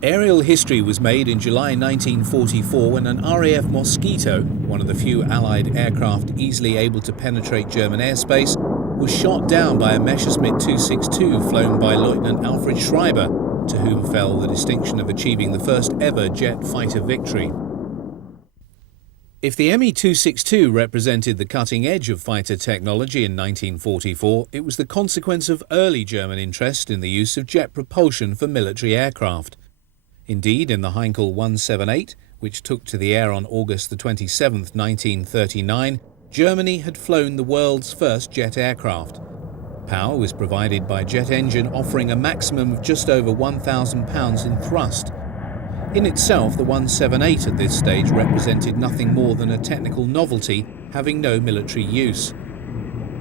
Aerial history was made in July 1944 when an RAF Mosquito, one of the few Allied aircraft easily able to penetrate German airspace, was shot down by a Messerschmitt 262 flown by Lieutenant Alfred Schreiber, to whom fell the distinction of achieving the first ever jet fighter victory. If the Me 262 represented the cutting edge of fighter technology in 1944, it was the consequence of early German interest in the use of jet propulsion for military aircraft. Indeed, in the Heinkel 178, which took to the air on August 27, 1939, Germany had flown the world's first jet aircraft. Power was provided by a jet engine offering a maximum of just over 1,000 pounds in thrust. In itself, the 178 at this stage represented nothing more than a technical novelty, having no military use.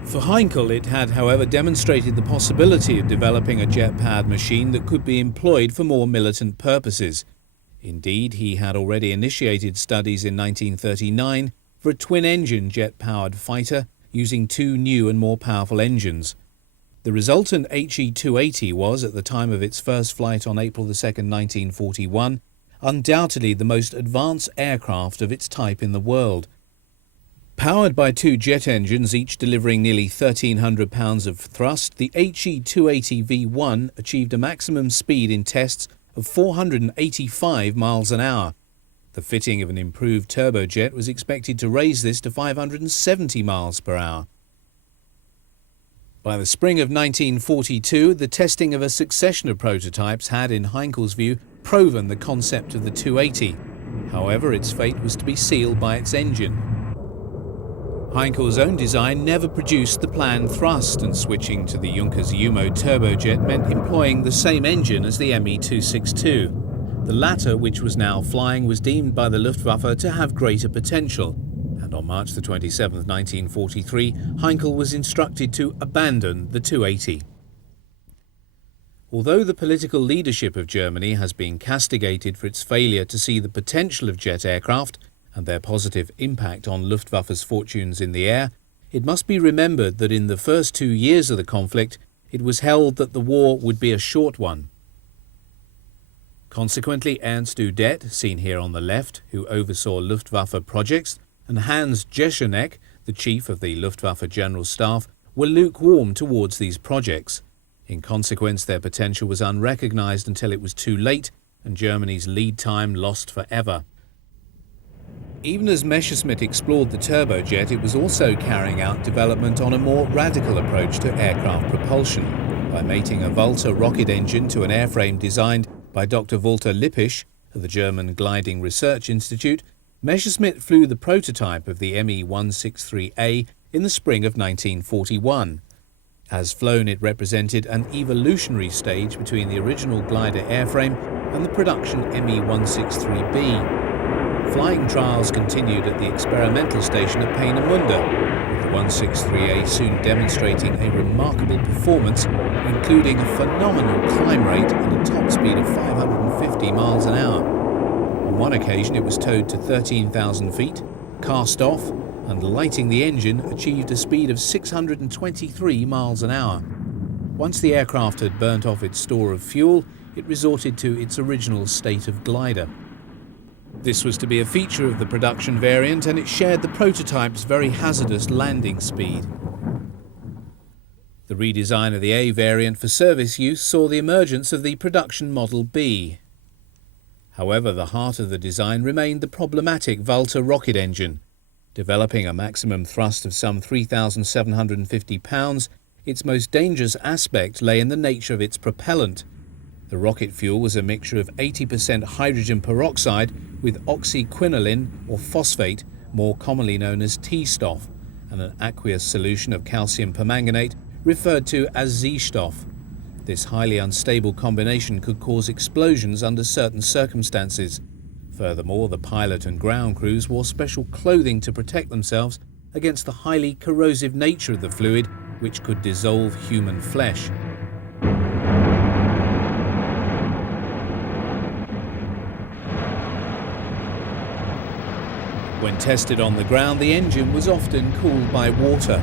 For Heinkel, it had, however, demonstrated the possibility of developing a jet-powered machine that could be employed for more militant purposes. Indeed, he had already initiated studies in 1939 for a twin-engine jet-powered fighter using two new and more powerful engines. The resultant HE-280 was, at the time of its first flight on April 2, 1941, undoubtedly the most advanced aircraft of its type in the world. Powered by two jet engines, each delivering nearly 1,300 pounds of thrust, the HE-280V1 achieved a maximum speed in tests of 485 miles an hour. The fitting of an improved turbojet was expected to raise this to 570 miles per hour. By the spring of 1942, the testing of a succession of prototypes had, in Heinkel's view, proven the concept of the 280. However, its fate was to be sealed by its engine. Heinkel's own design never produced the planned thrust, and switching to the Junkers U-mode turbojet meant employing the same engine as the Me 262. The latter, which was now flying, was deemed by the Luftwaffe to have greater potential, and on March 27, 1943, Heinkel was instructed to abandon the 280. Although the political leadership of Germany has been castigated for its failure to see the potential of jet aircraft and their positive impact on Luftwaffe's fortunes in the air, it must be remembered that in the first 2 years of the conflict, it was held that the war would be a short one. Consequently, Ernst Udet, seen here on the left, who oversaw Luftwaffe projects, and Hans Jescheneck, the chief of the Luftwaffe General Staff, were lukewarm towards these projects. In consequence, their potential was unrecognized until it was too late, and Germany's lead time lost forever. Even as Messerschmitt explored the turbojet, it was also carrying out development on a more radical approach to aircraft propulsion, by mating a Walter rocket engine to an airframe designed by Dr. Walter Lippisch of the German Gliding Research Institute. Messerschmitt flew the prototype of the Me 163A in the spring of 1941. As flown, it represented an evolutionary stage between the original glider airframe and the production Me 163B. Flying trials continued at the experimental station at Peenemünde, with the 163A soon demonstrating a remarkable performance, including a phenomenal climb rate and a top speed of 550 miles an hour. On one occasion, it was towed to 13,000 feet, cast off, and lighting the engine achieved a speed of 623 miles an hour. Once the aircraft had burnt off its store of fuel, it resorted to its original state of glider. This was to be a feature of the production variant, and it shared the prototype's very hazardous landing speed. The redesign of the A variant for service use saw the emergence of the production Model B. However, the heart of the design remained the problematic Walter rocket engine. Developing a maximum thrust of some 3,750 pounds, its most dangerous aspect lay in the nature of its propellant. The rocket fuel was a mixture of 80% hydrogen peroxide with oxyquinoline or phosphate, more commonly known as T-Stoff, and an aqueous solution of calcium permanganate referred to as Z-Stoff. This highly unstable combination could cause explosions under certain circumstances. Furthermore, the pilot and ground crews wore special clothing to protect themselves against the highly corrosive nature of the fluid, which could dissolve human flesh. When tested on the ground, the engine was often cooled by water.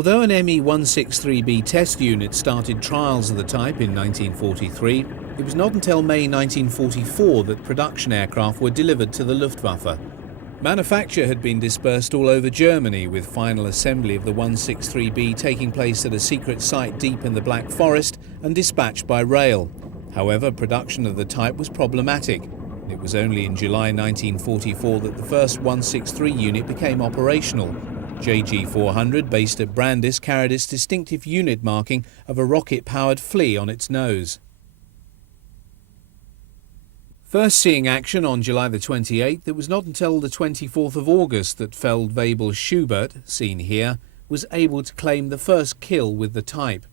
Although an Me-163B test unit started trials of the type in 1943, it was not until May 1944 that production aircraft were delivered to the Luftwaffe. Manufacture had been dispersed all over Germany, with final assembly of the 163B taking place at a secret site deep in the Black Forest and dispatched by rail. However, production of the type was problematic. It was only in July 1944 that the first 163 unit became operational. JG400, based at Brandis, carried its distinctive unit marking of a rocket-powered flea on its nose. First seeing action on July the 28th, it was not until the 24th of August that Feldwebel Schubert, seen here, was able to claim the first kill with the type.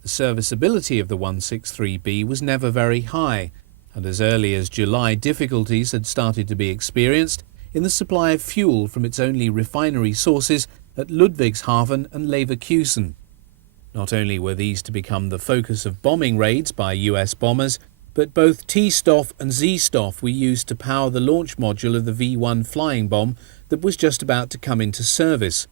The serviceability of the 163B was never very high, and as early as July difficulties had started to be experienced in the supply of fuel from its only refinery sources at Ludwigshafen and Leverkusen. Not only were these to become the focus of bombing raids by US bombers, but both T-Stoff and Z-Stoff were used to power the launch module of the V-1 flying bomb that was just about to come into service.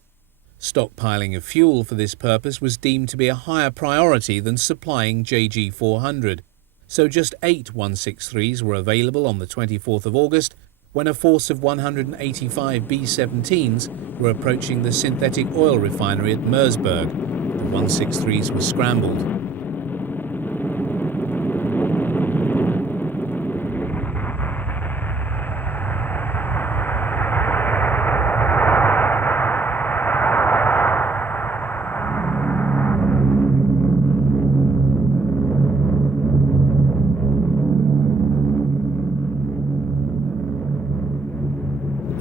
Stockpiling of fuel for this purpose was deemed to be a higher priority than supplying JG400, so just 8 163s were available on the 24th of August when a force of 185 B-17s were approaching the synthetic oil refinery at Mersburg. The 163s were scrambled.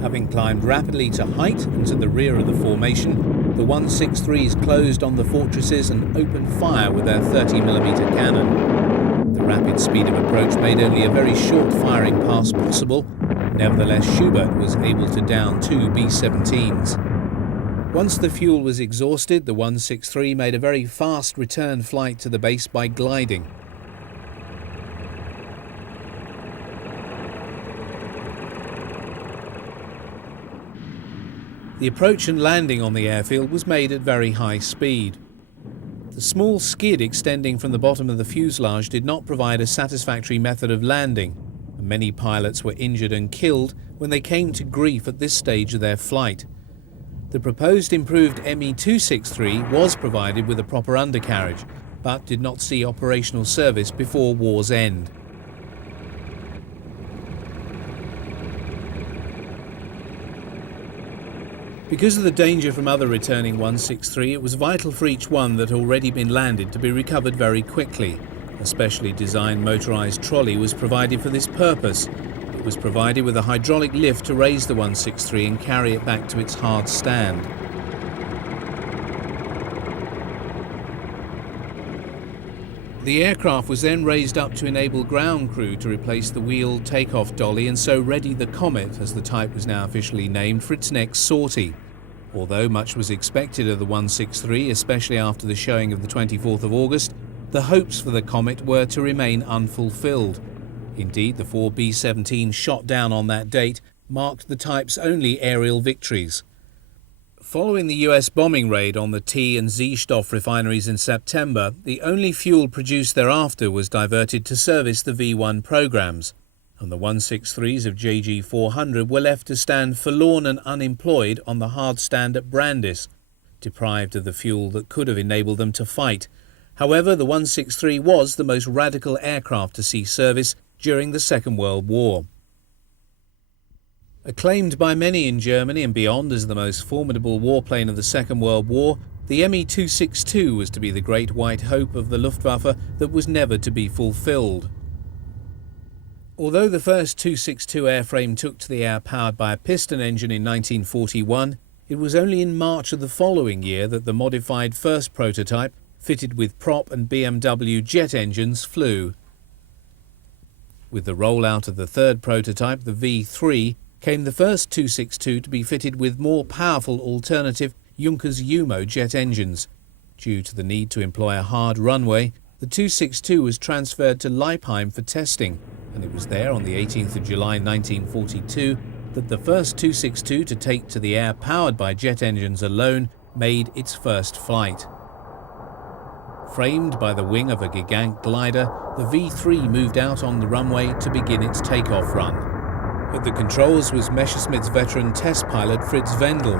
Having climbed rapidly to height and to the rear of the formation, the 163s closed on the fortresses and opened fire with their 30mm cannon. The rapid speed of approach made only a very short firing pass possible. Nevertheless, Schubert was able to down 2 B-17s. Once the fuel was exhausted, the 163 made a very fast return flight to the base by gliding. The approach and landing on the airfield was made at very high speed. The small skid extending from the bottom of the fuselage did not provide a satisfactory method of landing, and many pilots were injured and killed when they came to grief at this stage of their flight. The proposed improved Me-263 was provided with a proper undercarriage, but did not see operational service before war's end. Because of the danger from other returning 163, it was vital for each one that had already been landed to be recovered very quickly. A specially designed motorized trolley was provided for this purpose. It was provided with a hydraulic lift to raise the 163 and carry it back to its hard stand. The aircraft was then raised up to enable ground crew to replace the wheeled takeoff dolly and so ready the Comet, as the type was now officially named, for its next sortie. Although much was expected of the 163, especially after the showing of the 24th of August, the hopes for the Comet were to remain unfulfilled. Indeed, the 4 B-17s shot down on that date marked the type's only aerial victories. Following the US bombing raid on the T and Z-Stoff refineries in September, the only fuel produced thereafter was diverted to service the V-1 programs, and the 163s of JG400 were left to stand forlorn and unemployed on the hard stand at Brandis, deprived of the fuel that could have enabled them to fight. However, the 163 was the most radical aircraft to see service during the Second World War. Acclaimed by many in Germany and beyond as the most formidable warplane of the Second World War, the Me-262 was to be the great white hope of the Luftwaffe that was never to be fulfilled. Although the first 262 airframe took to the air powered by a piston engine in 1941, it was only in March of the following year that the modified first prototype, fitted with prop and BMW jet engines, flew. With the rollout of the third prototype, the V3, came the first 262 to be fitted with more powerful alternative Junkers Umo jet engines. Due to the need to employ a hard runway, the 262 was transferred to Leipheim for testing, and it was there on the 18th of July 1942 that the first 262 to take to the air powered by jet engines alone made its first flight. Framed by the wing of a Gigant glider, the V-3 moved out on the runway to begin its takeoff run. At the controls was Messerschmitt's veteran test pilot Fritz Wendel.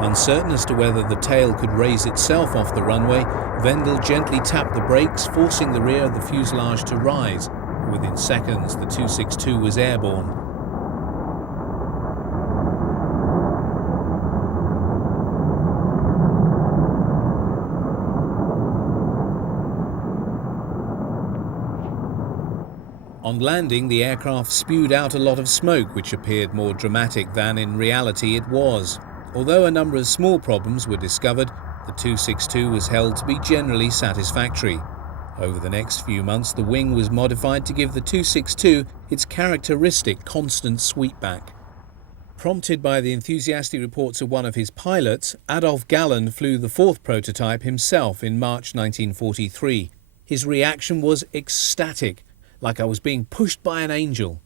Uncertain as to whether the tail could raise itself off the runway, Wendel gently tapped the brakes, forcing the rear of the fuselage to rise. Within seconds, the 262 was airborne. On landing, the aircraft spewed out a lot of smoke, which appeared more dramatic than in reality it was. Although a number of small problems were discovered, the 262 was held to be generally satisfactory. Over the next few months, the wing was modified to give the 262 its characteristic constant sweepback. Prompted by the enthusiastic reports of one of his pilots, Adolf Galland flew the fourth prototype himself in March 1943. His reaction was ecstatic, like I was being pushed by an angel.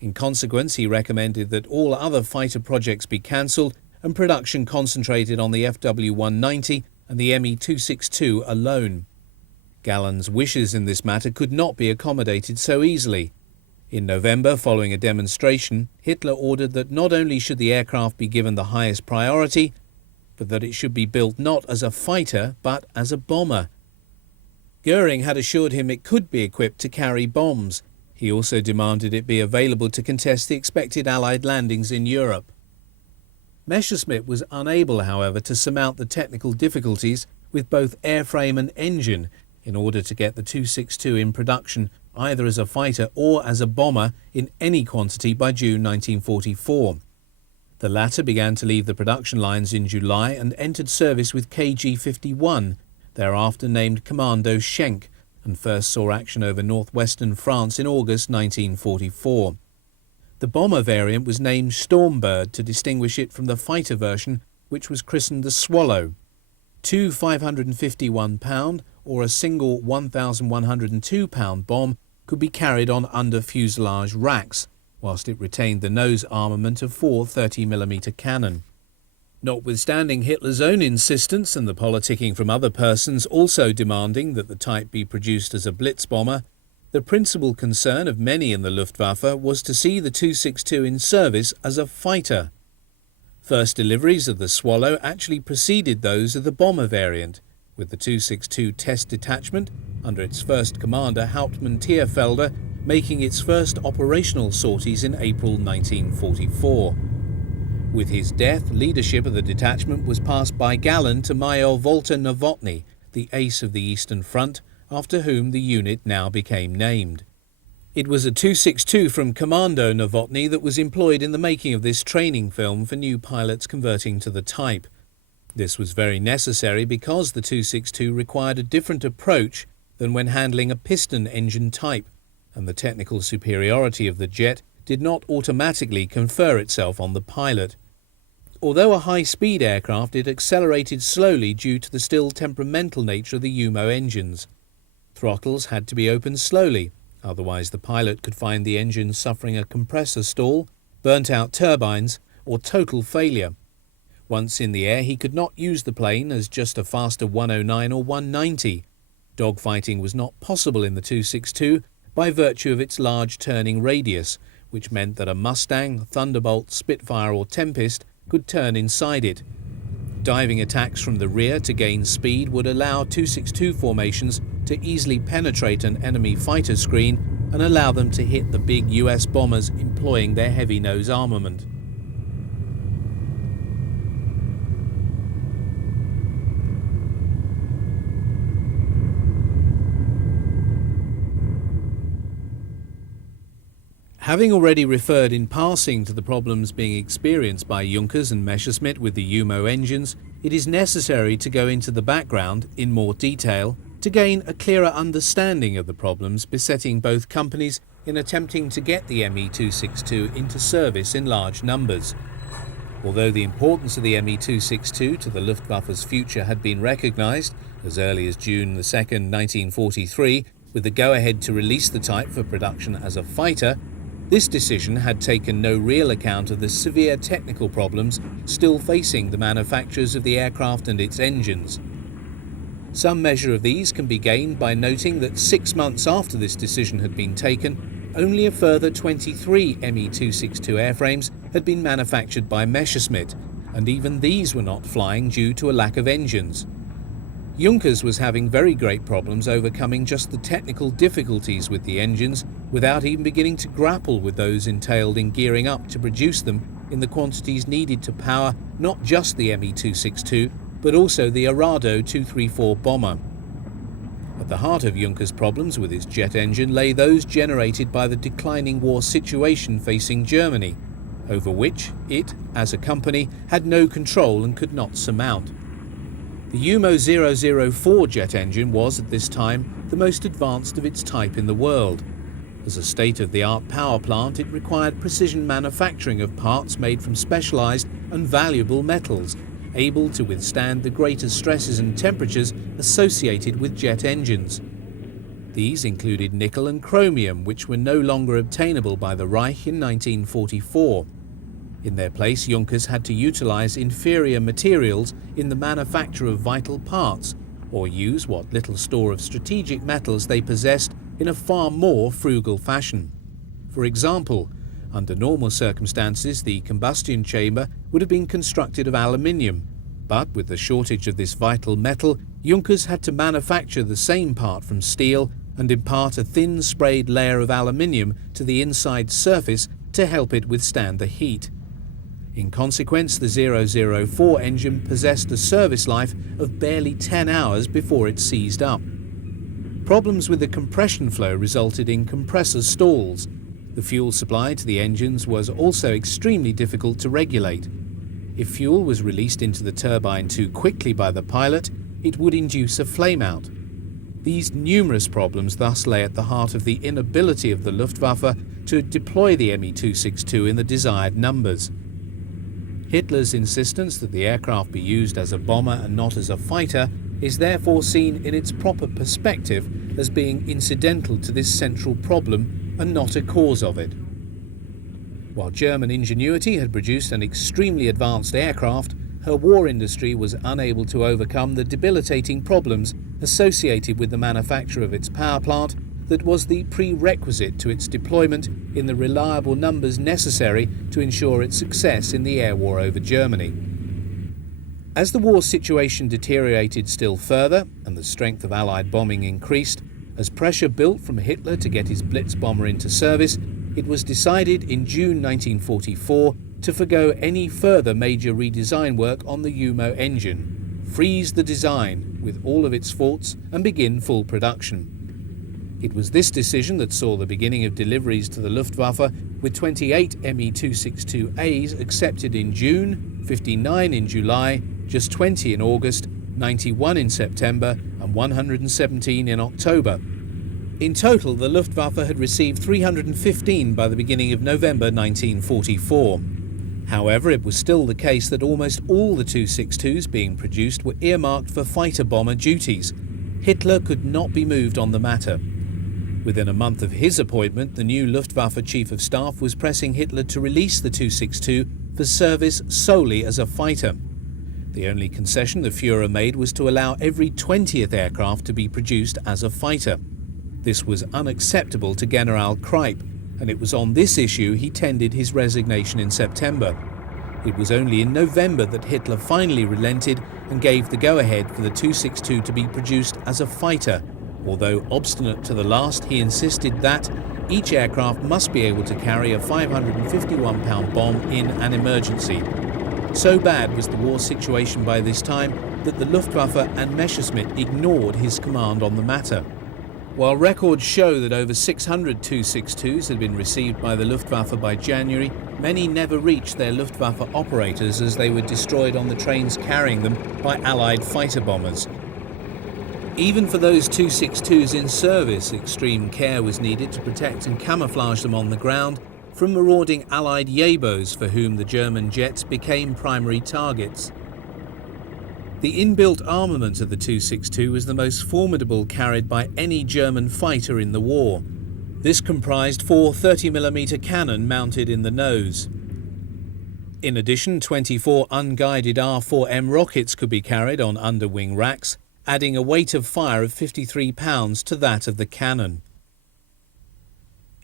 In consequence, he recommended that all other fighter projects be cancelled and production concentrated on the FW-190 and the Me-262 alone. Galland's wishes in this matter could not be accommodated so easily. In November, following a demonstration, Hitler ordered that not only should the aircraft be given the highest priority, but that it should be built not as a fighter but as a bomber. Goering had assured him it could be equipped to carry bombs. He also demanded it be available to contest the expected Allied landings in Europe. Messerschmitt was unable, however, to surmount the technical difficulties with both airframe and engine in order to get the 262 in production either as a fighter or as a bomber in any quantity by June 1944. The latter began to leave the production lines in July and entered service with KG-51, thereafter named Commando Schenk, and first saw action over northwestern France in August 1944. The bomber variant was named Stormbird to distinguish it from the fighter version, which was christened the Swallow. Two 551-pound or a single 1,102-pound bomb could be carried on under fuselage racks, whilst it retained the nose armament of four 30mm cannon. Notwithstanding Hitler's own insistence and the politicking from other persons also demanding that the type be produced as a Blitz bomber, the principal concern of many in the Luftwaffe was to see the 262 in service as a fighter. First deliveries of the Swallow actually preceded those of the bomber variant, with the 262 test detachment, under its first commander Hauptmann Thierfelder, making its first operational sorties in April 1944. With his death, leadership of the detachment was passed by Galland to Major Walter Nowotny, the ace of the Eastern Front, after whom the unit now became named. It was a 262 from Commando Nowotny that was employed in the making of this training film for new pilots converting to the type. This was very necessary because the 262 required a different approach than when handling a piston engine type, and the technical superiority of the jet did not automatically confer itself on the pilot. Although a high-speed aircraft, it accelerated slowly due to the still temperamental nature of the UMO engines. Throttles had to be opened slowly, otherwise the pilot could find the engine suffering a compressor stall, burnt-out turbines, or total failure. Once in the air, he could not use the plane as just a faster 109 or 190. Dogfighting was not possible in the 262 by virtue of its large turning radius, which meant that a Mustang, Thunderbolt, Spitfire or Tempest could turn inside it. Diving attacks from the rear to gain speed would allow 262 formations to easily penetrate an enemy fighter screen and allow them to hit the big US bombers employing their heavy nose armament. Having already referred in passing to the problems being experienced by Junkers and Messerschmitt with the UMO engines, it is necessary to go into the background in more detail to gain a clearer understanding of the problems besetting both companies in attempting to get the Me-262 into service in large numbers. Although the importance of the Me-262 to the Luftwaffe's future had been recognised as early as June 2, 1943, with the go-ahead to release the type for production as a fighter, This decision had taken no real account of the severe technical problems still facing the manufacturers of the aircraft and its engines. Some measure of these can be gained by noting that 6 months after this decision had been taken, only a further 23 Me-262 airframes had been manufactured by Messerschmitt, and even these were not flying due to a lack of engines. Junkers was having very great problems overcoming just the technical difficulties with the engines without even beginning to grapple with those entailed in gearing up to produce them in the quantities needed to power not just the Me-262 but also the Arado 234 bomber. At the heart of Junkers' problems with his jet engine lay those generated by the declining war situation facing Germany, over which it, as a company, had no control and could not surmount. The UMO 004 jet engine was, at this time, the most advanced of its type in the world. As a state-of-the-art power plant, it required precision manufacturing of parts made from specialized and valuable metals, able to withstand the greater stresses and temperatures associated with jet engines. These included nickel and chromium, which were no longer obtainable by the Reich in 1944. In their place, Junkers had to utilize inferior materials in the manufacture of vital parts, or use what little store of strategic metals they possessed in a far more frugal fashion. For example, under normal circumstances, the combustion chamber would have been constructed of aluminium, but with the shortage of this vital metal, Junkers had to manufacture the same part from steel and impart a thin sprayed layer of aluminium to the inside surface to help it withstand the heat. In consequence, the 004 engine possessed a service life of barely 10 hours before it seized up. Problems with the compression flow resulted in compressor stalls. The fuel supply to the engines was also extremely difficult to regulate. If fuel was released into the turbine too quickly by the pilot, it would induce a flameout. These numerous problems thus lay at the heart of the inability of the Luftwaffe to deploy the Me-262 in the desired numbers. Hitler's insistence that the aircraft be used as a bomber and not as a fighter is therefore seen in its proper perspective as being incidental to this central problem and not a cause of it. While German ingenuity had produced an extremely advanced aircraft, her war industry was unable to overcome the debilitating problems associated with the manufacture of its power plant that was the prerequisite to its deployment in the reliable numbers necessary to ensure its success in the air war over Germany. As the war situation deteriorated still further and the strength of Allied bombing increased, as pressure built from Hitler to get his Blitz bomber into service, it was decided in June 1944 to forgo any further major redesign work on the UMO engine, freeze the design with all of its faults and begin full production. It was this decision that saw the beginning of deliveries to the Luftwaffe, with 28 Me-262As accepted in June, 59 in July, just 20 in August, 91 in September and 117 in October. In total, the Luftwaffe had received 315 by the beginning of November 1944. However, it was still the case that almost all the 262s being produced were earmarked for fighter bomber duties. Hitler could not be moved on the matter. Within a month of his appointment, the new Luftwaffe Chief of Staff was pressing Hitler to release the 262 for service solely as a fighter. The only concession the Führer made was to allow every 20th aircraft to be produced as a fighter. This was unacceptable to General Kripe, and it was on this issue he tendered his resignation in September. It was only in November that Hitler finally relented and gave the go-ahead for the 262 to be produced as a fighter. Although obstinate to the last, he insisted that each aircraft must be able to carry a 551-pound bomb in an emergency. So bad was the war situation by this time that the Luftwaffe and Messerschmitt ignored his command on the matter. While records show that over 600 262s had been received by the Luftwaffe by January, many never reached their Luftwaffe operators as they were destroyed on the trains carrying them by Allied fighter bombers. Even for those 262s in service, extreme care was needed to protect and camouflage them on the ground from marauding Allied Jabos for whom the German jets became primary targets. The inbuilt armament of the 262 was the most formidable carried by any German fighter in the war. This comprised 4 30mm cannon mounted in the nose. In addition, 24 unguided R4M rockets could be carried on underwing racks, adding a weight of fire of 53 pounds to that of the cannon.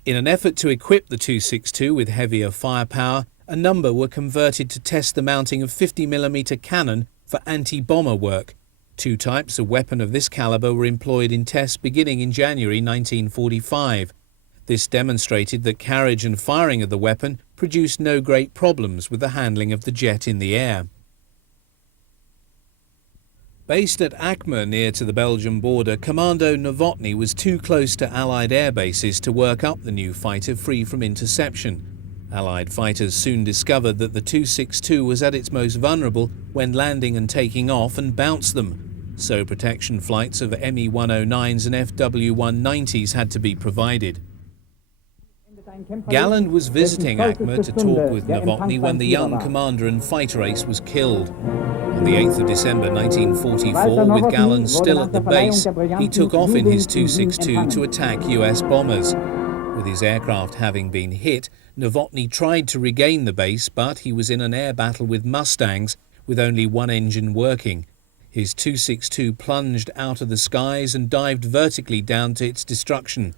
In an effort to equip the 262 with heavier firepower, a number were converted to test the mounting of 50mm cannon for anti-bomber work. 2 types of weapon of this caliber were employed in tests beginning in January 1945. This demonstrated that carriage and firing of the weapon produced no great problems with the handling of the jet in the air. Based at Akma near to the Belgian border, Commando Novotny was too close to Allied air bases to work up the new fighter free from interception. Allied fighters soon discovered that the 262 was at its most vulnerable when landing and taking off and bounced them, so protection flights of Me-109s and FW-190s had to be provided. Galland was visiting Akma to talk with Novotny when the young commander and fighter ace was killed. On the 8th of December 1944, with Galland still at the base, he took off in his 262 to attack US bombers. With his aircraft having been hit, Novotny tried to regain the base, but he was in an air battle with Mustangs with only one engine working. His 262 plunged out of the skies and dived vertically down to its destruction.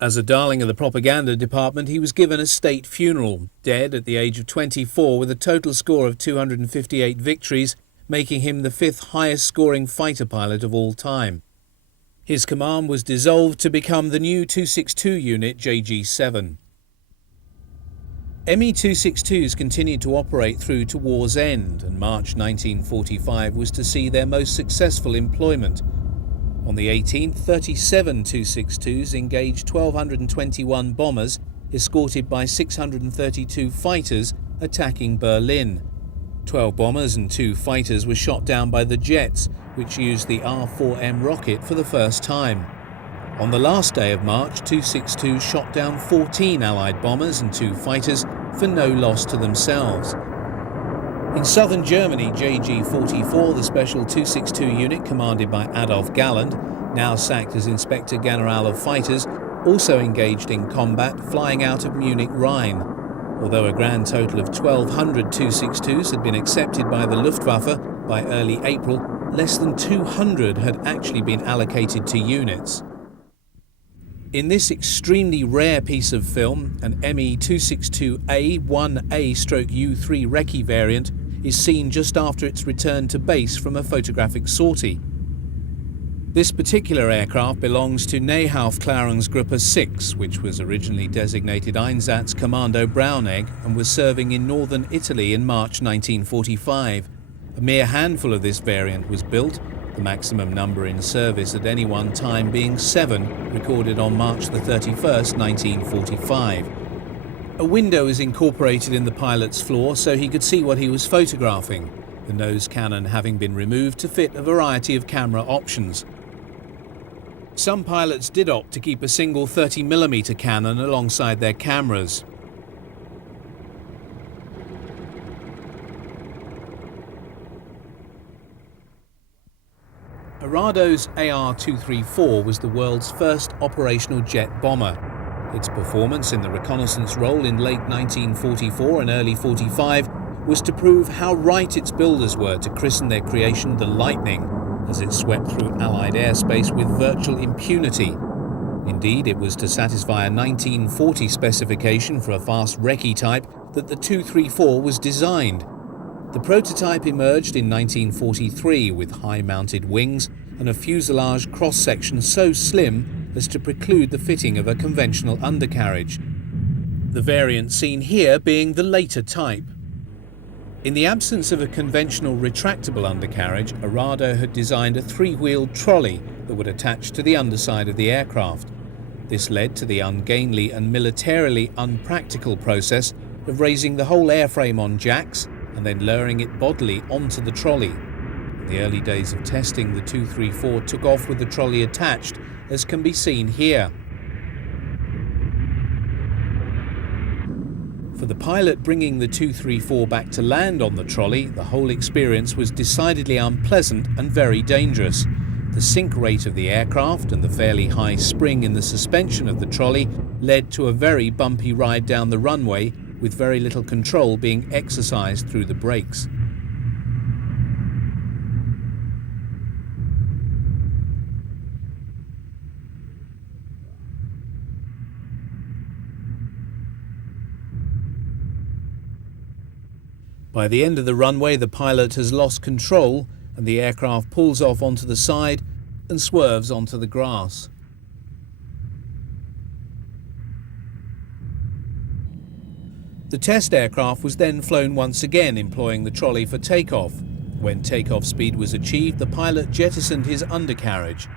As a darling of the propaganda department, he was given a state funeral, dead at the age of 24 with a total score of 258 victories, making him the 5th highest scoring fighter pilot of all time. His command was dissolved to become the new 262 unit JG7. Me-262s continued to operate through to war's end, and March 1945 was to see their most successful employment. On the 18th, 37 262s engaged 1,221 bombers, escorted by 632 fighters attacking Berlin. 12 bombers and 2 fighters were shot down by the jets, which used the R4M rocket for the first time. On the last day of March, 262 shot down 14 Allied bombers and 2 fighters for no loss to themselves. In southern Germany, JG-44, the special 262 unit commanded by Adolf Galland, now sacked as Inspector General of Fighters, also engaged in combat flying out of Munich Rhine. Although a grand total of 1,200 262s had been accepted by the Luftwaffe, by early April, less than 200 had actually been allocated to units. In this extremely rare piece of film, an Me-262A 1A/U3 Recce variant is seen just after its return to base from a photographic sortie. This particular aircraft belongs to Neyhoff-Clarungsgruppe 6, which was originally designated Einsatz Kommando Braunegg and was serving in northern Italy in March 1945. A mere handful of this variant was built, the maximum number in service at any one time being 7, recorded on March 31st, 1945. A window is incorporated in the pilot's floor so he could see what he was photographing, the nose cannon having been removed to fit a variety of camera options. Some pilots did opt to keep a single 30mm cannon alongside their cameras. Arado's AR-234 was the world's first operational jet bomber. Its performance in the reconnaissance role in late 1944 and early 45 was to prove how right its builders were to christen their creation the Lightning, as it swept through Allied airspace with virtual impunity. Indeed, it was to satisfy a 1940 specification for a fast recce type that the 234 was designed. The prototype emerged in 1943 with high-mounted wings and a fuselage cross-section so slim as to preclude the fitting of a conventional undercarriage, the variant seen here being the later type. In the absence of a conventional retractable undercarriage, Arado had designed a 3-wheeled trolley that would attach to the underside of the aircraft. This led to the ungainly and militarily unpractical process of raising the whole airframe on jacks and then lowering it bodily onto the trolley. In the early days of testing, the 234 took off with the trolley attached, as can be seen here. For the pilot bringing the 234 back to land on the trolley, the whole experience was decidedly unpleasant and very dangerous. The sink rate of the aircraft and the fairly high spring in the suspension of the trolley led to a very bumpy ride down the runway, with very little control being exercised through the brakes. By the end of the runway, the pilot has lost control and the aircraft pulls off onto the side and swerves onto the grass. The test aircraft was then flown once again, employing the trolley for takeoff. When takeoff speed was achieved, the pilot jettisoned his undercarriage.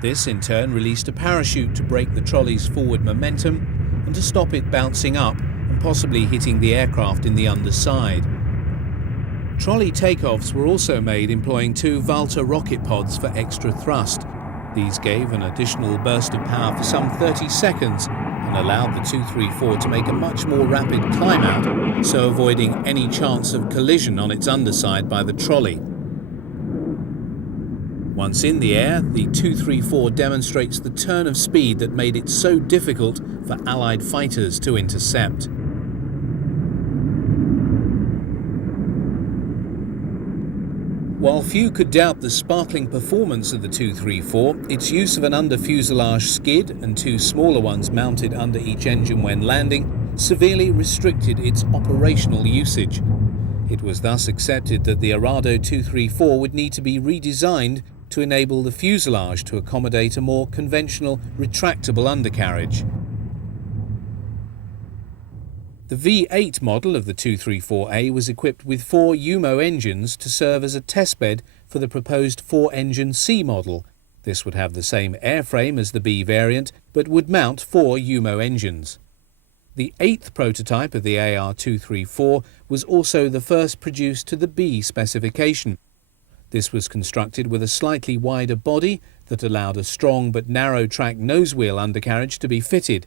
This in turn released a parachute to break the trolley's forward momentum and to stop it bouncing up and possibly hitting the aircraft in the underside. Trolley takeoffs were also made employing 2 Valter rocket pods for extra thrust. These gave an additional burst of power for some 30 seconds and allowed the 234 to make a much more rapid climb out, so avoiding any chance of collision on its underside by the trolley. Once in the air, the 234 demonstrates the turn of speed that made it so difficult for Allied fighters to intercept. While few could doubt the sparkling performance of the 234, its use of an under-fuselage skid and 2 smaller ones mounted under each engine when landing severely restricted its operational usage. It was thus accepted that the Arado 234 would need to be redesigned to enable the fuselage to accommodate a more conventional retractable undercarriage. The V8 model of the 234A was equipped with 4 UMO engines to serve as a testbed for the proposed 4-engine C model. This would have the same airframe as the B variant, but would mount 4 UMO engines. The 8th prototype of the AR234 was also the first produced to the B specification. This was constructed with a slightly wider body that allowed a strong but narrow track nosewheel undercarriage to be fitted.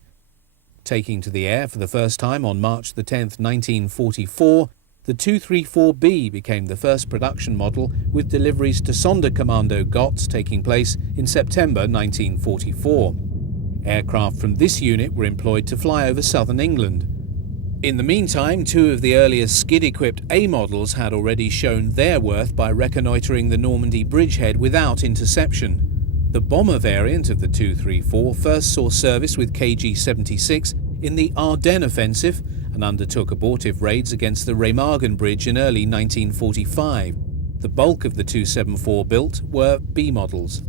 Taking to the air for the first time on March 10, 1944, the 234B became the first production model, with deliveries to Sonderkommando Gotz taking place in September 1944. Aircraft from this unit were employed to fly over southern England. In the meantime, 2 of the earliest skid-equipped A models had already shown their worth by reconnoitring the Normandy bridgehead without interception. The bomber variant of the 234 first saw service with KG-76 in the Ardennes offensive and undertook abortive raids against the Remagen Bridge in early 1945. The bulk of the 274 built were B models.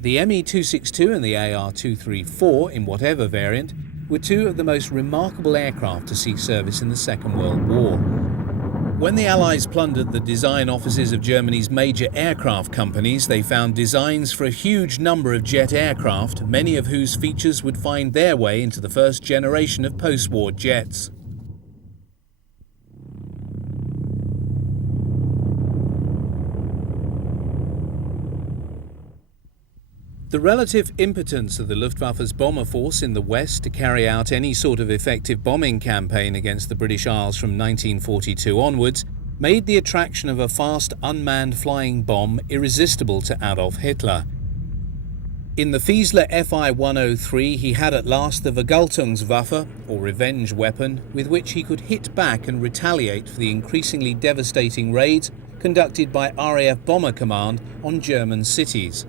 The Me-262 and the AR-234, in whatever variant, were 2 of the most remarkable aircraft to see service in the Second World War. When the Allies plundered the design offices of Germany's major aircraft companies, they found designs for a huge number of jet aircraft, many of whose features would find their way into the first generation of post-war jets. The relative impotence of the Luftwaffe's bomber force in the West to carry out any sort of effective bombing campaign against the British Isles from 1942 onwards made the attraction of a fast unmanned flying bomb irresistible to Adolf Hitler. In the Fiesler Fi-103 he had at last the Vergeltungswaffe, or revenge weapon, with which he could hit back and retaliate for the increasingly devastating raids conducted by RAF Bomber Command on German cities.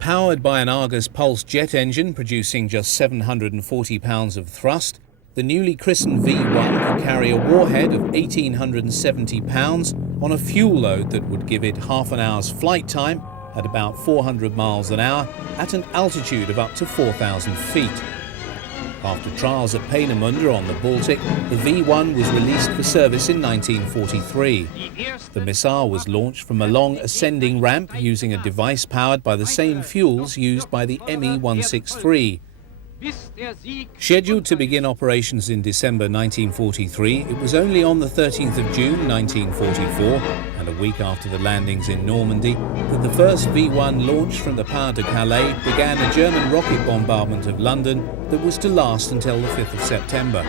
Powered by an Argus Pulse jet engine producing just 740 pounds of thrust, the newly christened V1 could carry a warhead of 1,870 pounds on a fuel load that would give it half an hour's flight time at about 400 miles an hour at an altitude of up to 4,000 feet. After trials at Peenemünde on the Baltic, the V1 was released for service in 1943. The missile was launched from a long ascending ramp using a device powered by the same fuels used by the Me-163. Scheduled to begin operations in December 1943, it was only on the 13th of June 1944, and a week after the landings in Normandy, that the first V1 launched from the Pas de Calais began a German rocket bombardment of London that was to last until the 5th of September.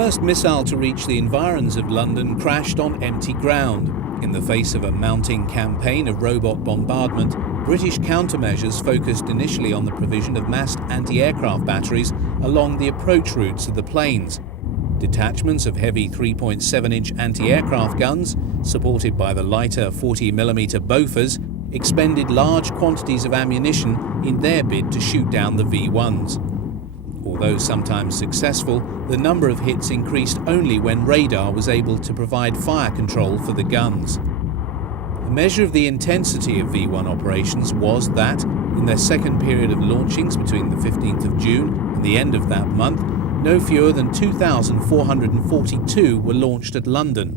first missile to reach the environs of London crashed on empty ground. In the face of a mounting campaign of robot bombardment, British countermeasures focused initially on the provision of massed anti-aircraft batteries along the approach routes of the planes. Detachments of heavy 3.7-inch anti-aircraft guns, supported by the lighter 40mm Bofors, expended large quantities of ammunition in their bid to shoot down the V-1s. Although sometimes successful, the number of hits increased only when radar was able to provide fire control for the guns. A measure of the intensity of V-1 operations was that, in their second period of launchings between the 15th of June and the end of that month, no fewer than 2,442 were launched at London.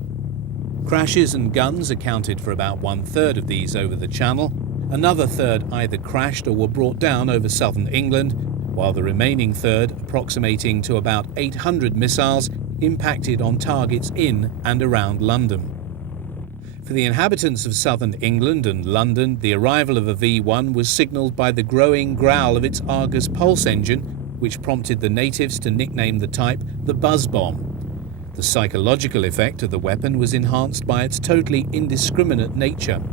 Crashes and guns accounted for about one-third of these over the Channel. Another third either crashed or were brought down over southern England, while the remaining third, approximating to about 800 missiles, impacted on targets in and around London. For the inhabitants of southern England and London, the arrival of a V-1 was signalled by the growing growl of its Argus pulse engine, which prompted the natives to nickname the type the buzz bomb. The psychological effect of the weapon was enhanced by its totally indiscriminate nature.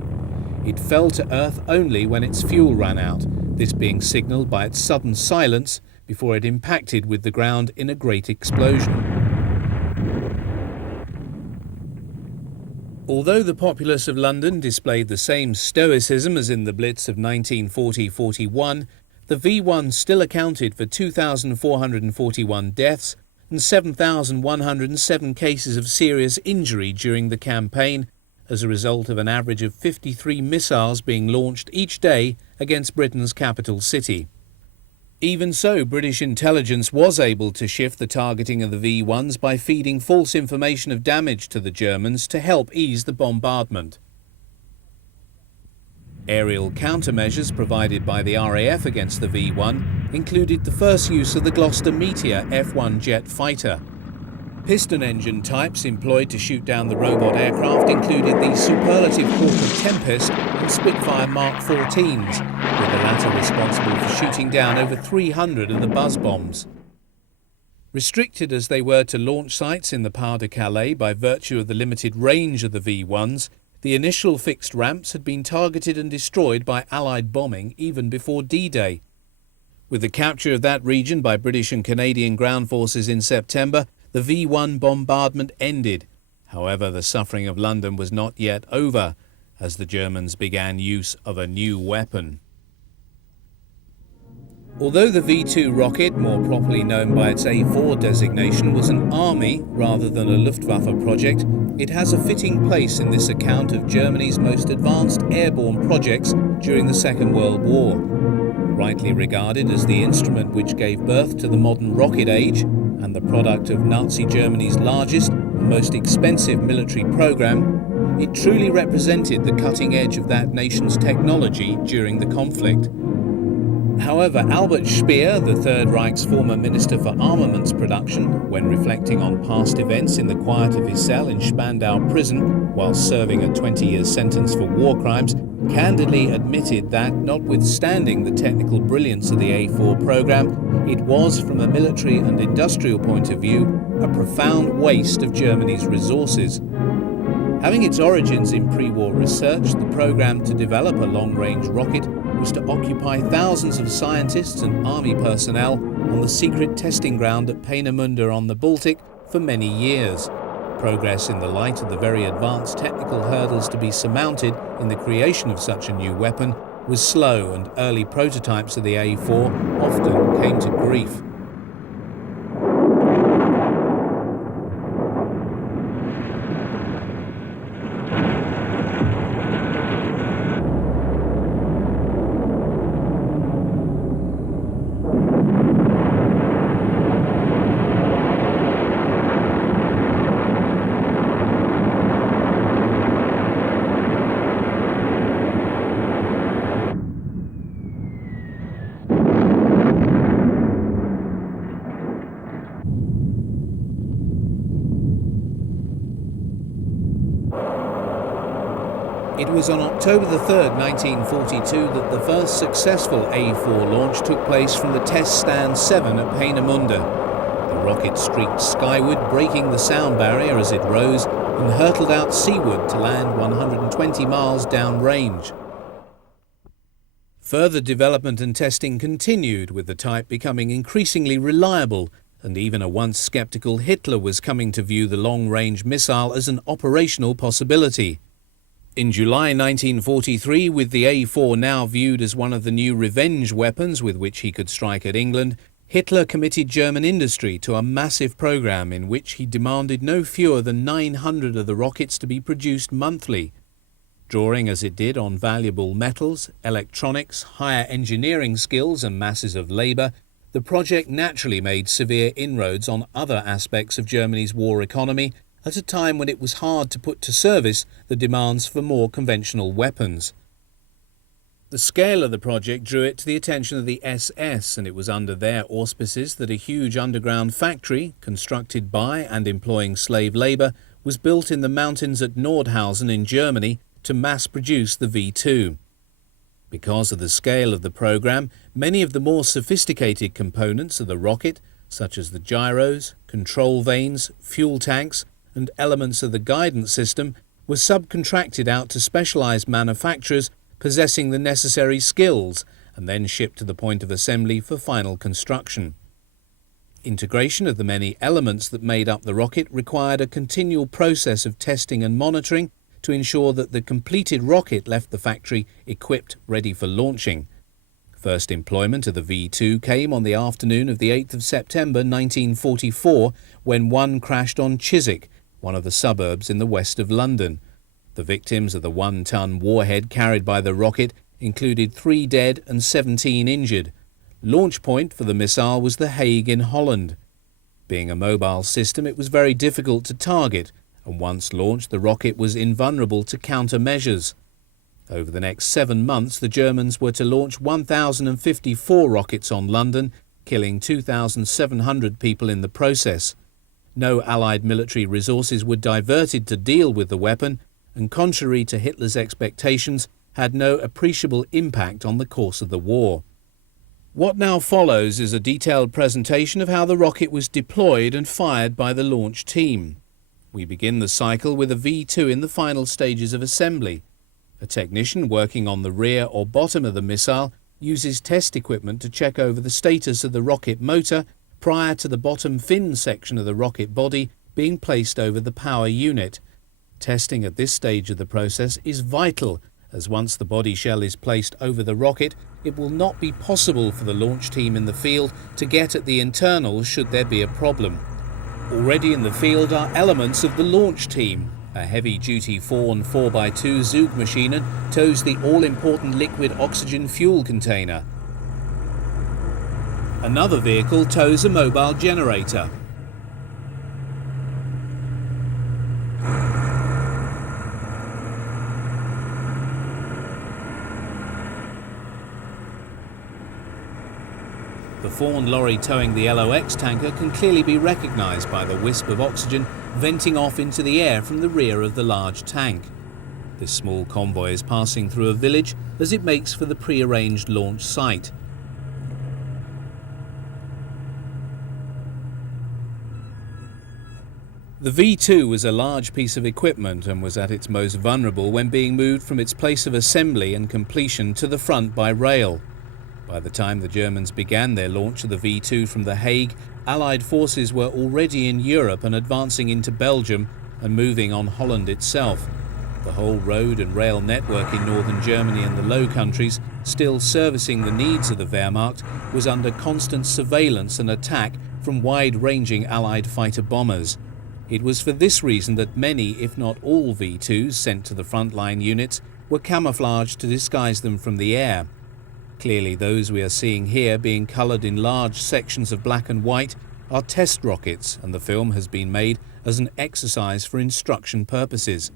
It fell to earth only when its fuel ran out, this being signalled by its sudden silence before it impacted with the ground in a great explosion. Although the populace of London displayed the same stoicism as in the Blitz of 1940-41, the V-1 still accounted for 2,441 deaths and 7,107 cases of serious injury during the campaign, as a result of an average of 53 missiles being launched each day against Britain's capital city. Even so, British intelligence was able to shift the targeting of the V-1s by feeding false information of damage to the Germans to help ease the bombardment. Aerial countermeasures provided by the RAF against the V-1 included the first use of the Gloucester Meteor F-1 jet fighter. Piston engine types employed to shoot down the robot aircraft included the superlative Hawker Tempest and Spitfire Mark 14s, with the latter responsible for shooting down over 300 of the buzz bombs. Restricted as they were to launch sites in the Pas-de-Calais by virtue of the limited range of the V-1s, the initial fixed ramps had been targeted and destroyed by Allied bombing even before D-Day. With the capture of that region by British and Canadian ground forces in September, the V-1 bombardment ended. However, the suffering of London was not yet over, as the Germans began use of a new weapon. Although the V-2 rocket, more properly known by its A4 designation, was an Army rather than a Luftwaffe project, it has a fitting place in this account of Germany's most advanced airborne projects during the Second World War. Rightly regarded as the instrument which gave birth to the modern rocket age, and the product of Nazi Germany's largest and most expensive military program, it truly represented the cutting edge of that nation's technology during the conflict. However, Albert Speer, the Third Reich's former Minister for Armaments Production, when reflecting on past events in the quiet of his cell in Spandau prison while serving a 20-year sentence for war crimes, candidly admitted that, notwithstanding the technical brilliance of the A4 program, it was, from a military and industrial point of view, a profound waste of Germany's resources. Having its origins in pre-war research, the program to develop a long-range rocket was to occupy thousands of scientists and army personnel on the secret testing ground at Peenemünde on the Baltic for many years. Progress in the light of the very advanced technical hurdles to be surmounted in the creation of such a new weapon was slow, and early prototypes of the A4 often came to grief. It was on October 3rd, 1942 that the first successful A4 launch took place from the Test Stand 7 at Peenemünde. The rocket streaked skyward, breaking the sound barrier as it rose, and hurtled out seaward to land 120 miles downrange. Further development and testing continued, with the type becoming increasingly reliable, and even a once sceptical Hitler was coming to view the long-range missile as an operational possibility. In July 1943, with the A4 now viewed as one of the new revenge weapons with which he could strike at England, Hitler committed German industry to a massive program in which he demanded no fewer than 900 of the rockets to be produced monthly. Drawing as it did on valuable metals, electronics, higher engineering skills and masses of labour, the project naturally made severe inroads on other aspects of Germany's war economy at a time when it was hard to put to service the demands for more conventional weapons. The scale of the project drew it to the attention of the SS, and it was under their auspices that a huge underground factory, constructed by and employing slave labour, was built in the mountains at Nordhausen in Germany to mass-produce the V2. Because of the scale of the program, many of the more sophisticated components of the rocket, such as the gyros, control vanes, fuel tanks, and elements of the guidance system, were subcontracted out to specialized manufacturers possessing the necessary skills and then shipped to the point of assembly for final construction. Integration of the many elements that made up the rocket required a continual process of testing and monitoring to ensure that the completed rocket left the factory equipped, ready for launching. First employment of the V2 came on the afternoon of the 8th of September 1944, when one crashed on Chiswick, one of the suburbs in the west of London. The victims of the 1-ton warhead carried by the rocket included 3 dead and 17 injured. Launch point for the missile was The Hague in Holland. Being a mobile system, it was very difficult to target, and once launched, the rocket was invulnerable to countermeasures. Over the next 7 months, the Germans were to launch 1,054 rockets on London, killing 2,700 people in the process. No Allied military resources were diverted to deal with the weapon, and contrary to Hitler's expectations, had no appreciable impact on the course of the war. What now follows is a detailed presentation of how the rocket was deployed and fired by the launch team. We begin the cycle with a V2 in the final stages of assembly. A technician working on the rear or bottom of the missile uses test equipment to check over the status of the rocket motor prior to the bottom fin section of the rocket body being placed over the power unit. Testing at this stage of the process is vital, as once the body shell is placed over the rocket, it will not be possible for the launch team in the field to get at the internals should there be a problem. Already in the field are elements of the launch team. A heavy-duty 4x4x2 Zugmaschine tows the all-important liquid oxygen fuel container. Another vehicle tows a mobile generator. The Fawn lorry towing the LOX tanker can clearly be recognised by the wisp of oxygen venting off into the air from the rear of the large tank. This small convoy is passing through a village as it makes for the pre-arranged launch site. The V2 was a large piece of equipment and was at its most vulnerable when being moved from its place of assembly and completion to the front by rail. By the time the Germans began their launch of the V2 from The Hague, Allied forces were already in Europe and advancing into Belgium and moving on Holland itself. The whole road and rail network in northern Germany and the Low Countries, still servicing the needs of the Wehrmacht, was under constant surveillance and attack from wide-ranging Allied fighter bombers. It was for this reason that many, if not all, V2s sent to the frontline units were camouflaged to disguise them from the air. Clearly, those we are seeing here, being coloured in large sections of black and white, are test rockets, and the film has been made as an exercise for instruction purposes.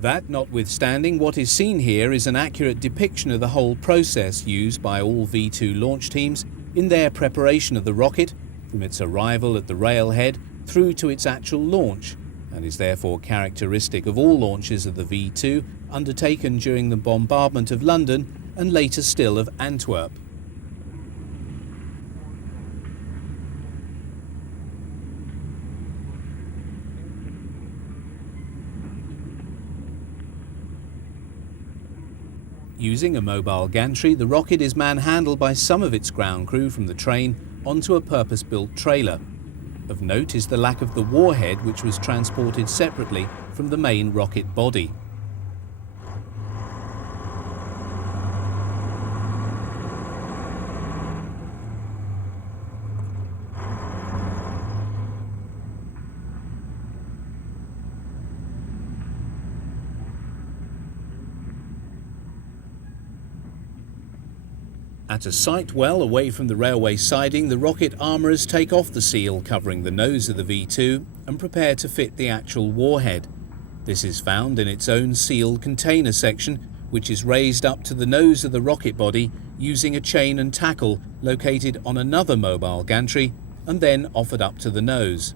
That notwithstanding, what is seen here is an accurate depiction of the whole process used by all V2 launch teams in their preparation of the rocket, from its arrival at the railhead through to its actual launch, and is therefore characteristic of all launches of the V2 undertaken during the bombardment of London and later still of Antwerp. Using a mobile gantry, the rocket is manhandled by some of its ground crew from the train onto a purpose-built trailer. Of note is the lack of the warhead, which was transported separately from the main rocket body. At a site well away from the railway siding, the rocket armourers take off the seal covering the nose of the V2 and prepare to fit the actual warhead. This is found in its own sealed container section, which is raised up to the nose of the rocket body using a chain and tackle located on another mobile gantry and then offered up to the nose.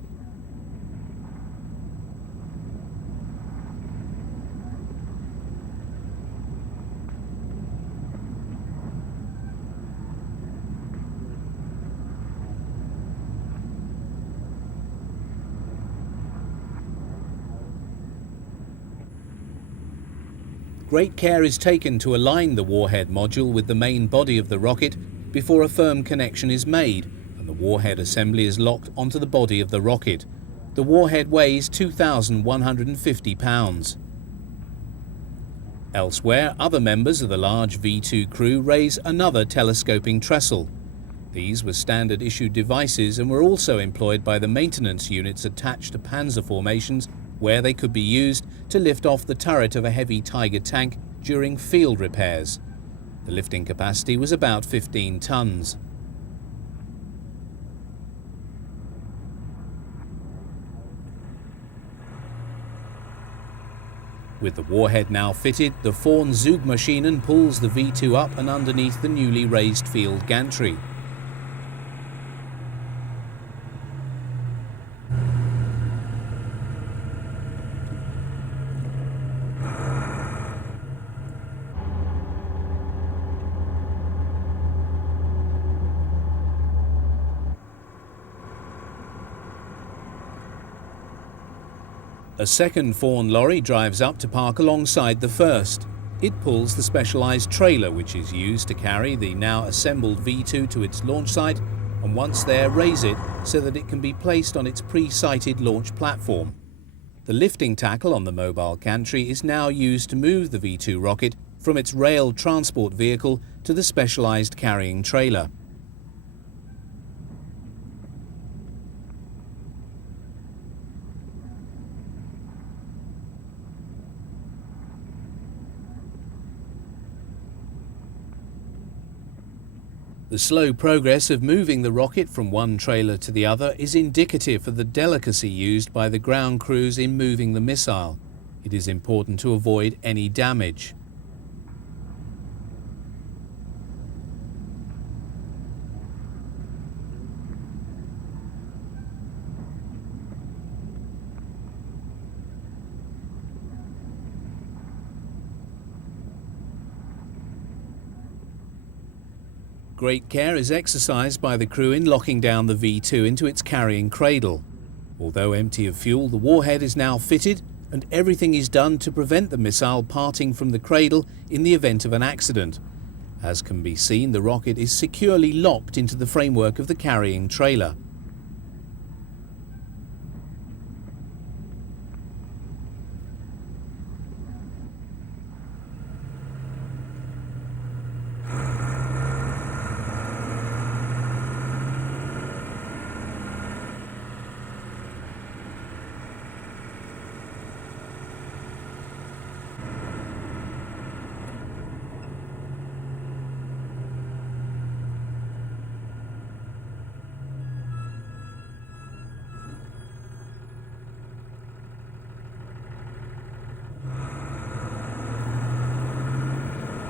Great care is taken to align the warhead module with the main body of the rocket before a firm connection is made and the warhead assembly is locked onto the body of the rocket. The warhead weighs 2,150 pounds. Elsewhere, other members of the large V2 crew raise another telescoping trestle. These were standard issued devices and were also employed by the maintenance units attached to panzer formations, where they could be used to lift off the turret of a heavy Tiger tank during field repairs. The lifting capacity was about 15 tons. With the warhead now fitted, the Vorn Zugmaschinen pulls the V2 up and underneath the newly raised field gantry. A second Vorn lorry drives up to park alongside the first. It pulls the specialised trailer which is used to carry the now assembled V2 to its launch site, and once there raise it so that it can be placed on its pre-sited launch platform. The lifting tackle on the mobile gantry is now used to move the V2 rocket from its rail transport vehicle to the specialised carrying trailer. The slow progress of moving the rocket from one trailer to the other is indicative of the delicacy used by the ground crews in moving the missile. It is important to avoid any damage. Great care is exercised by the crew in locking down the V2 into its carrying cradle. Although empty of fuel, the warhead is now fitted and everything is done to prevent the missile parting from the cradle in the event of an accident. As can be seen, the rocket is securely locked into the framework of the carrying trailer.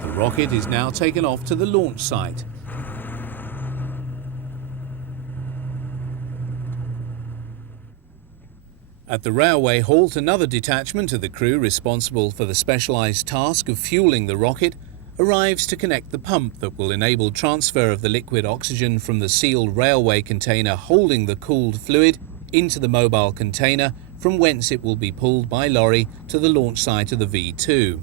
The rocket is now taken off to the launch site. At the railway halt, another detachment of the crew responsible for the specialised task of fuelling the rocket arrives to connect the pump that will enable transfer of the liquid oxygen from the sealed railway container holding the cooled fluid into the mobile container, from whence it will be pulled by lorry to the launch site of the V2.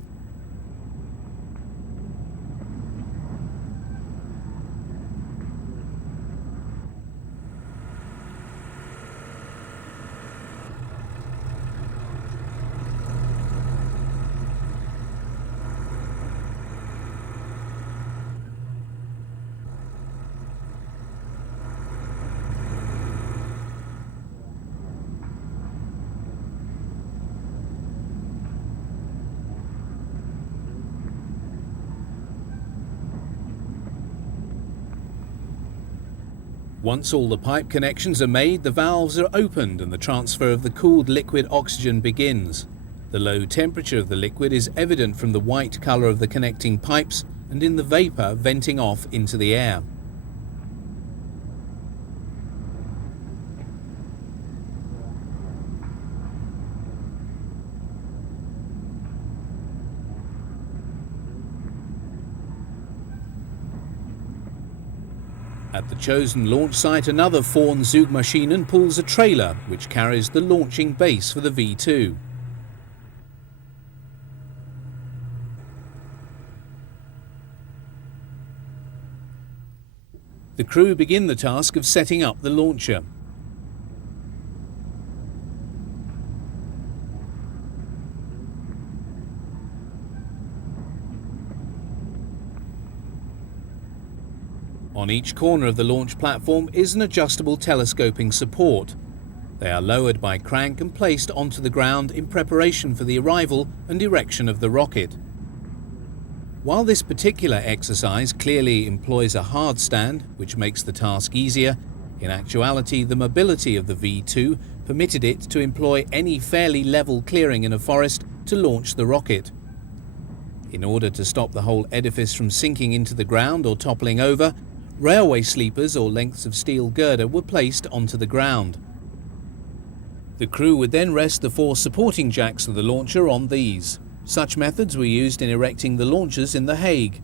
Once all the pipe connections are made, the valves are opened and the transfer of the cooled liquid oxygen begins. The low temperature of the liquid is evident from the white colour of the connecting pipes and in the vapour venting off into the air. At the chosen launch site, another Vorn Zugmaschinen pulls a trailer which carries the launching base for the V2. The crew begin the task of setting up the launcher. On each corner of the launch platform is an adjustable telescoping support. They are lowered by crank and placed onto the ground in preparation for the arrival and erection of the rocket. While this particular exercise clearly employs a hard stand, which makes the task easier, in actuality the mobility of the V2 permitted it to employ any fairly level clearing in a forest to launch the rocket. In order to stop the whole edifice from sinking into the ground or toppling over, railway sleepers or lengths of steel girder were placed onto the ground. The crew would then rest the 4 supporting jacks of the launcher on these. Such methods were used in erecting the launchers in The Hague.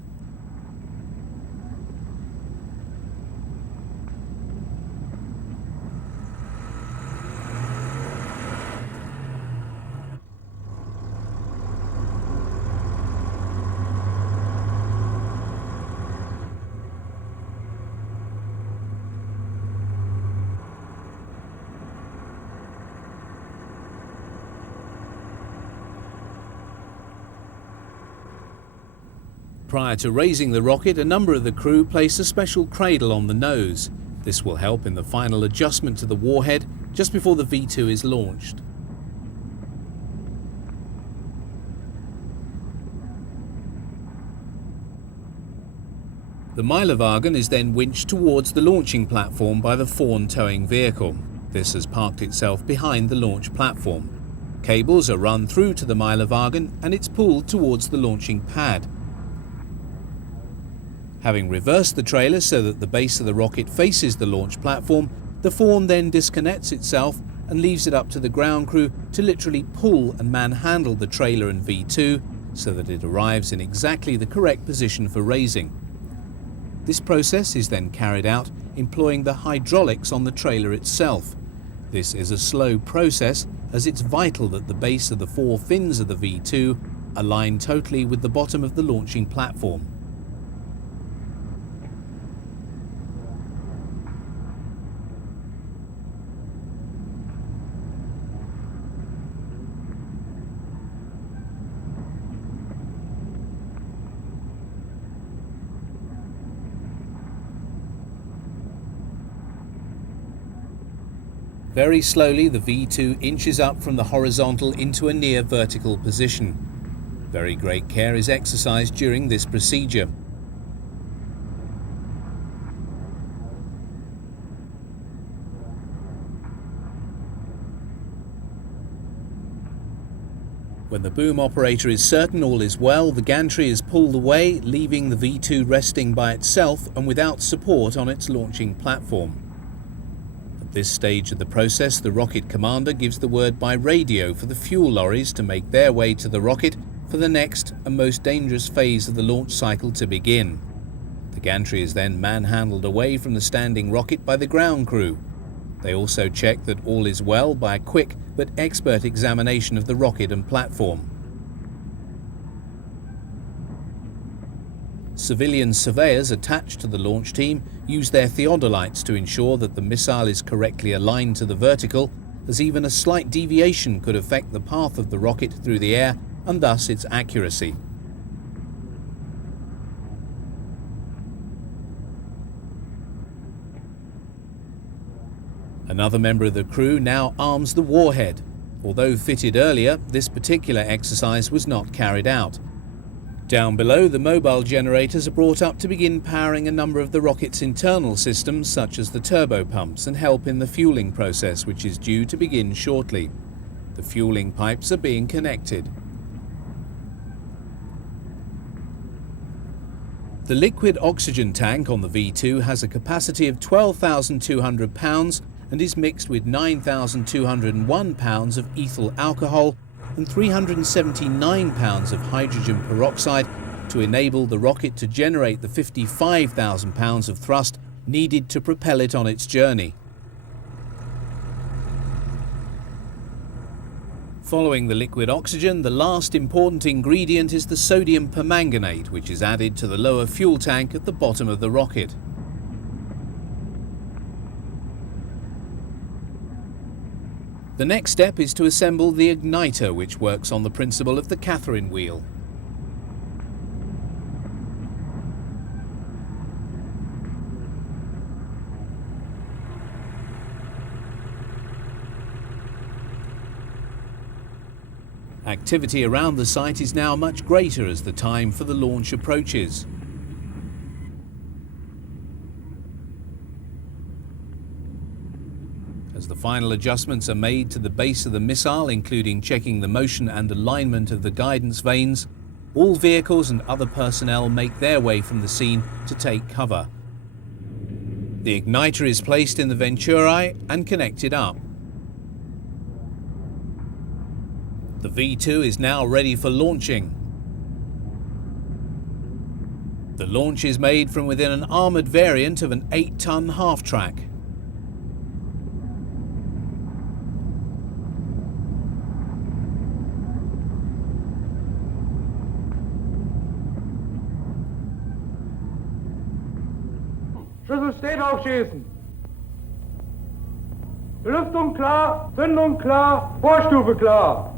Prior to raising the rocket, a number of the crew place a special cradle on the nose. This will help in the final adjustment to the warhead just before the V2 is launched. The Milewagen is then winched towards the launching platform by the Vorn towing vehicle. This has parked itself behind the launch platform. Cables are run through to the Milewagen and it's pulled towards the launching pad. Having reversed the trailer so that the base of the rocket faces the launch platform, the Vorn then disconnects itself and leaves it up to the ground crew to literally pull and manhandle the trailer and V2 so that it arrives in exactly the correct position for raising. This process is then carried out employing the hydraulics on the trailer itself. This is a slow process as it's vital that the base of the 4 fins of the V2 align totally with the bottom of the launching platform. Very slowly, the V2 inches up from the horizontal into a near vertical position. Very great care is exercised during this procedure. When the boom operator is certain all is well, the gantry is pulled away, leaving the V2 resting by itself and without support on its launching platform. At this stage of the process, the rocket commander gives the word by radio for the fuel lorries to make their way to the rocket for the next and most dangerous phase of the launch cycle to begin. The gantry is then manhandled away from the standing rocket by the ground crew. They also check that all is well by a quick but expert examination of the rocket and platform. Civilian surveyors attached to the launch team use their theodolites to ensure that the missile is correctly aligned to the vertical, as even a slight deviation could affect the path of the rocket through the air and thus its accuracy. Another member of the crew now arms the warhead. Although fitted earlier, this particular exercise was not carried out. Down below, the mobile generators are brought up to begin powering a number of the rocket's internal systems, such as the turbopumps, and help in the fueling process, which is due to begin shortly. The fueling pipes are being connected. The liquid oxygen tank on the V2 has a capacity of 12,200 pounds and is mixed with 9,201 pounds of ethyl alcohol and 379 pounds of hydrogen peroxide to enable the rocket to generate the 55,000 pounds of thrust needed to propel it on its journey. Following the liquid oxygen, the last important ingredient is the sodium permanganate, which is added to the lower fuel tank at the bottom of the rocket. The next step is to assemble the igniter, which works on the principle of the Catherine wheel. Activity around the site is now much greater as the time for the launch approaches. As the final adjustments are made to the base of the missile, including checking the motion and alignment of the guidance vanes, all vehicles and other personnel make their way from the scene to take cover. The igniter is placed in the venturi and connected up. The V2 is now ready for launching. The launch is made from within an armoured variant of an 8-ton half-track. Schlüssel steht, aufschießen. Belüftung klar, Zündung klar, Vorstufe klar.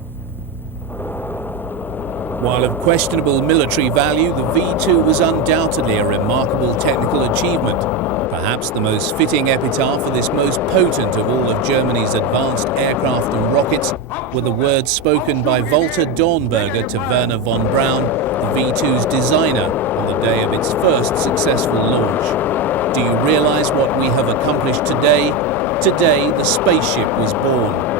While of questionable military value, the V2 was undoubtedly a remarkable technical achievement. Perhaps the most fitting epitaph for this most potent of all of Germany's advanced aircraft and rockets were the words spoken by Walter Dornberger to Werner von Braun, the V2's designer, on the day of its first successful launch. Do you realize what we have accomplished today? Today, the spaceship was born.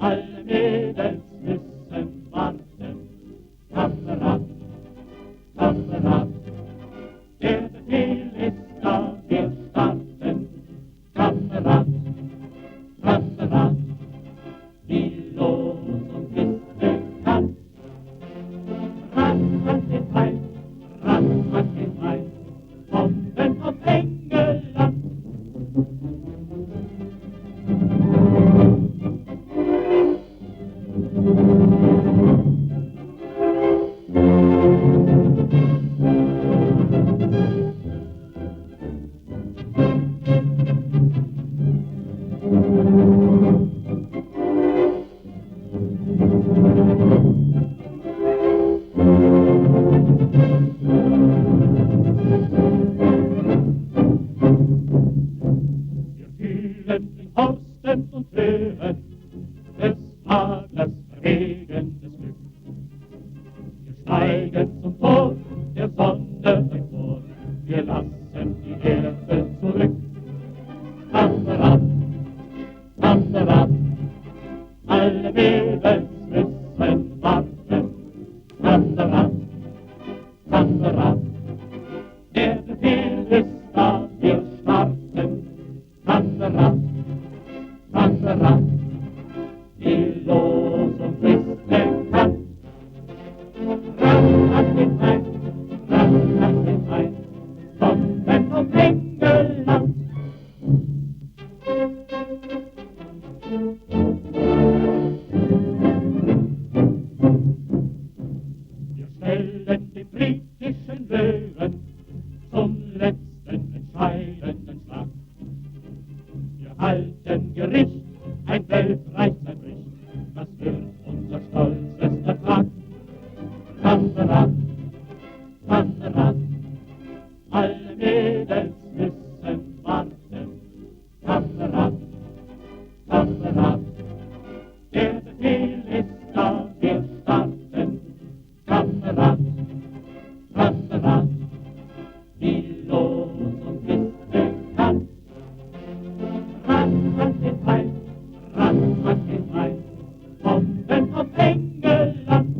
Alle Mädels müssen warten. steigen zum Tor der Sonne empor. Wir lassen die Erde zurück. Hammerab, Hammerab, alle Mädels müssen warten. Hammerab, Hammerab, der Befehl ist da, wir starten. Hammerab, Hammerab, die Losung ist bekannt. Ran an den Main, ran an den Main, kommen vom Engelland. Wir stellen die britischen Löwen zum letzten entscheidenden Schlag. Wir halten Gericht, ein Weltreich zerbricht, das wird unser stolzester Tag. Kamerad, Kamerad, alle Mädels müssen warten. Kamerad, Kamerad, der Befehl ist da, wir starten. Kamerad, Kamerad, die Losung ist bekannt. Ran an den Main, ran an den Main, kommen vom Engelland.